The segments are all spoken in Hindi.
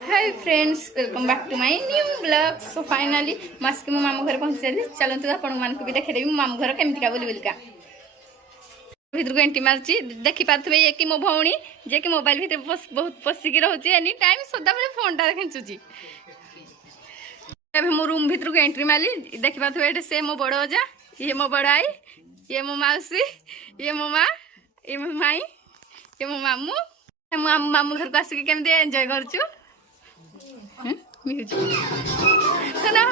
Hi friends, welcome back to my new blog. So finally mask मो मामू घर पहुंच चली। चलतु आपण मानक भी देखदेवी मो मामू घर केमतिका बोली बोलिका भीतर को एंटी मारची। देखि पाथबे ये कि मो भौणी जे कि मोबाइल भीतर बहुत पसिकी रहउची, एनी टाइम सदा बेले फोन टा खेचुची। एबे मो रूम भीतर को एंट्री मारली। देखि पाथबे एटे से मो बड़ अजा, ये मो बड़ आई, ये मो मौसी, ये मो मां, ये मो माई, ये मो मामू। मो मामू घर को आसिक केमते एंजॉय करछु। म्यूजिक ना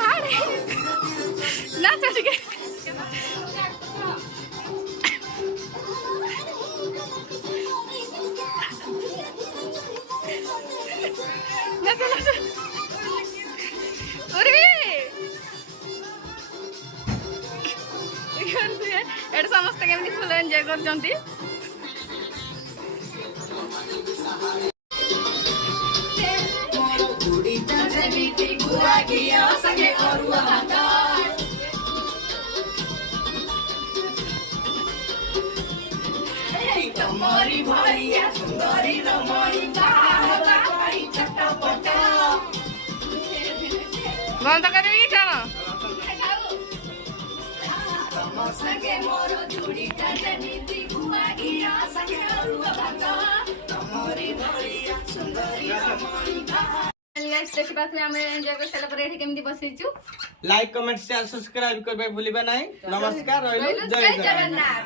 ना चल के ना चल अरे एट समस्त केमती फुल एंजॉय करजंती। तमरी भैया सुंदरी रमणी बंद करेगी क्या ना सगे मोर जुड़ी जनिति गुआ गिया सगे अरुआ भागा तमरी भैया सुंदरी रमणी गाइस देखि बात में हम एंजॉय कर साला पर एठी केमती बसिचू। लाइक कमेंट शेयर सब्सक्राइब करबे भूलिबा नाही। नमस्कार, जय जगन्नाथ।